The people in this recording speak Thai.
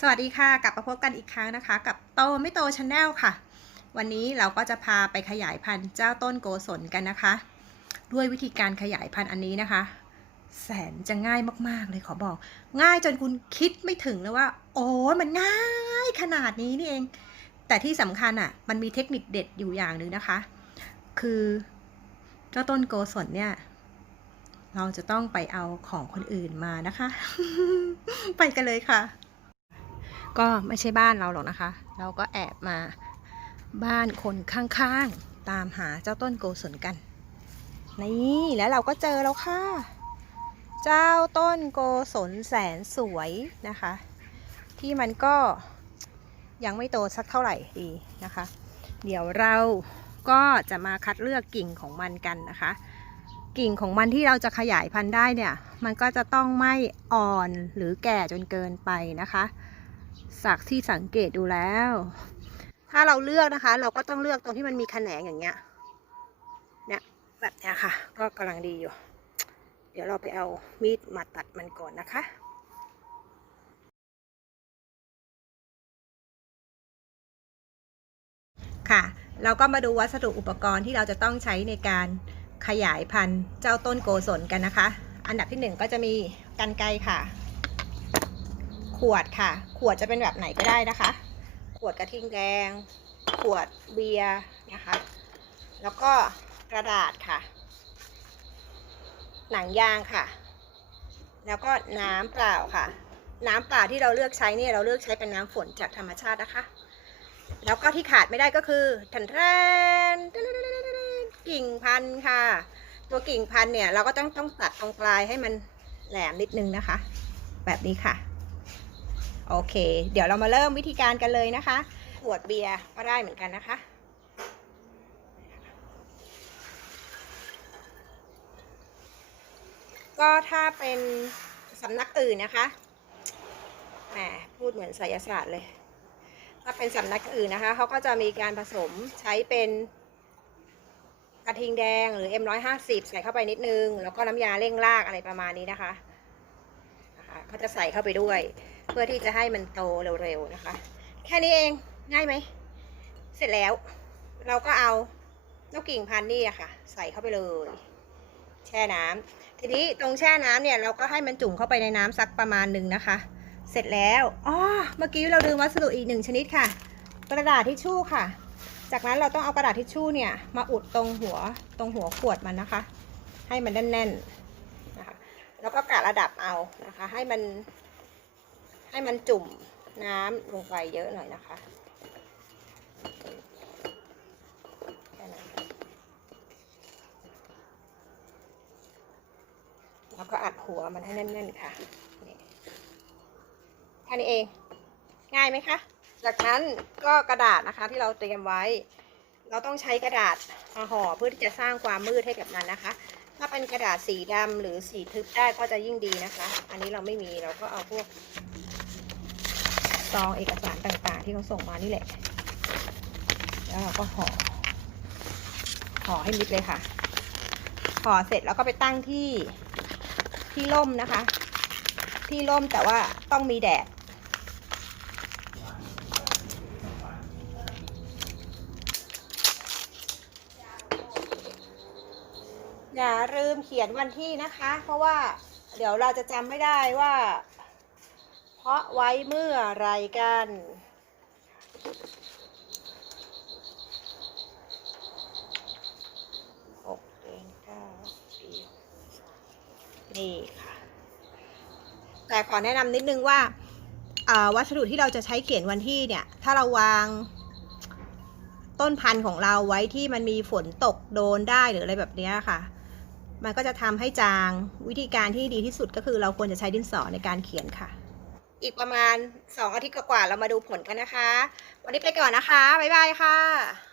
สวัสดีค่ะ กลับมาพบกันอีกครั้งนะคะ กับโตไม่โตชาแนลค่ะ วันนี้เราก็จะพาไปขยายพันธุ์เจ้าต้นโกศลกันนะคะ ด้วยวิธีการขยายพันธุ์อันนี้นะคะ แสนจะง่ายมากๆเลยขอบอก ง่ายจนคุณคิดไม่ถึงเลยว่า โอ้มันง่ายขนาดนี้นี่เอง แต่ที่สำคัญอะ มันมีเทคนิคเด็ดอยู่อย่างหนึ่งนะคะ คือเจ้าต้นโกศลเนี่ยเราจะต้องไปเอาของคนอื่นมานะคะ ไปกันเลยค่ะ ก็ไม่ใช่บ้านเราหรอกนะคะ เราก็แอบมาบ้านคนข้างๆ ตามหาเจ้าต้นโกศลกัน นี่แล้วเราก็เจอแล้วค่ะ เจ้าต้นโกศลแสนสวยนะคะ ที่มันก็ยังไม่โตสักเท่าไหร่ดีนะคะ เดี๋ยวเราก็จะมาคัดเลือกกิ่งของมันกันนะคะ กิ่งของมันที่เราจะขยายพันธุ์ได้เนี่ย มันก็จะต้องไม่อ่อนหรือแก่จนเกินไปนะคะ จากที่สังเกตดูแล้ว ถ้าเราเลือกนะคะ เราก็ต้องเลือกตรงที่มันมีแขนงอย่างเงี้ย เนี่ยแบบเนี้ยค่ะ ก็กำลังดีอยู่ เดี๋ยวเราไปเอามีดมาตัดมันก่อนนะคะค่ะ เราก็มาดูวัสดุอุปกรณ์ที่เราจะต้องใช้ในการขยายพันธุ์เจ้าต้นโกศลกันนะคะ อันดับที่หนึ่งก็จะมีกันไกค่ะ ขวดค่ะ ขวดจะเป็นแบบไหนก็ได้นะคะ ขวดกระทิงแดง ขวดเบียร์นะคะ แล้วก็กระดาษค่ะ หนังยางค่ะ แล้วก็น้ำเปล่าค่ะ น้ำเปล่าที่เราเลือกใช้เนี่ยเราเลือกใช้เป็นน้ำฝนจากธรรมชาตินะคะ แล้วก็ที่ขาดไม่ได้ก็คือทันแทนกิ่งพันธุ์ค่ะ ตัวกิ่งพันธุ์เนี่ยเราก็ต้องต้องตัดตรงปลายให้มันแหลมนิดนึงนะคะ แบบนี้ค่ะ โอเค เดี๋ยวเรามาเริ่มวิธีการกันเลยนะคะขวดเบียร์ก็ได้เหมือนกันนะคะ ก็ถ้าเป็นสำนักอื่นนะคะแหมพูดเหมือนไสยศาสตร์เลย ถ้าเป็นสำนักอื่นนะคะเขาก็จะมีการผสมใช้เป็นกระทิงแดงหรือ M150 ใส่เข้าไปนิดนึง แล้วก็น้ำยาเร่งรากอะไรประมาณนี้นะคะ นะคะเขาจะใส่เข้าไปด้วย เพื่อที่จะให้มันโตเร็วๆนะคะ แค่นี้เองง่ายไหม เสร็จแล้ว เราก็เอานกกิ่งพันนี่อะค่ะ ใส่เข้าไปเลย แช่น้ำทีนี้ตรงแช่น้ำเนี่ยเราก็ให้มันจุ่มเข้าไปในน้ำสักประมาณหนึ่งนะคะ เสร็จแล้วอ๋อเมื่อกี้เราลืมวัสดุอีกหนึ่งชนิดค่ะ กระดาษทิชชู่ค่ะ จากนั้นเราต้องเอากระดาษทิชชู่เนี่ยมาอุดตรงหัวตรงหัวขวดมันนะคะ ให้มันแน่นๆ แล้วก็กะระดับเอานะคะ ให้มัน ให้มันจุ่มน้ำลงไปเยอะหน่อยนะคะแนะแล้วก็อัดหัวมันให้แน่นๆค่ะแค่นี้เอง ง่ายไหมคะ จากนั้นก็กระดาษนะคะที่เราเตรียมไว้ เราต้องใช้กระดาษมาห่อเพื่อที่จะสร้างความมืดให้กับมันนะคะ ถ้าเป็นกระดาษสีดำหรือสีทึบได้ก็จะยิ่งดีนะคะ อันนี้เราไม่มีเราก็เอาพวกซองเอกสารต่างๆ ที่เขาส่งมานี่แหละ แล้วเราก็ห่อห่อให้มิดเลยค่ะห่อเสร็จแล้วก็ไปตั้งที่ที่ร่มนะคะ ที่ร่มแต่ว่าต้องมีแดด อย่าลืมเขียนวันที่นะคะ เพราะว่าเดี๋ยวเราจะจำไม่ได้ว่า เพราะไว้เมื่อไรกันหกเดือนเก้าปีนี่ค่ะ แต่ขอแนะนำนิดนึงว่าวัสดุที่เราจะใช้เขียนวันที่เนี่ย ถ้าเราวางต้นพันธุ์ของเราไว้ที่มันมีฝนตกโดนได้หรืออะไรแบบนี้ค่ะ มันก็จะทำให้จางวิธีการที่ดีที่สุดก็คือเราควรจะใช้ดินสอในการเขียนค่ะ อีกประมาณ 2 อาทิตย์กว่าๆเรามาดูผลกันนะคะ วันนี้ไปก่อนนะคะ บ๊ายบายค่ะ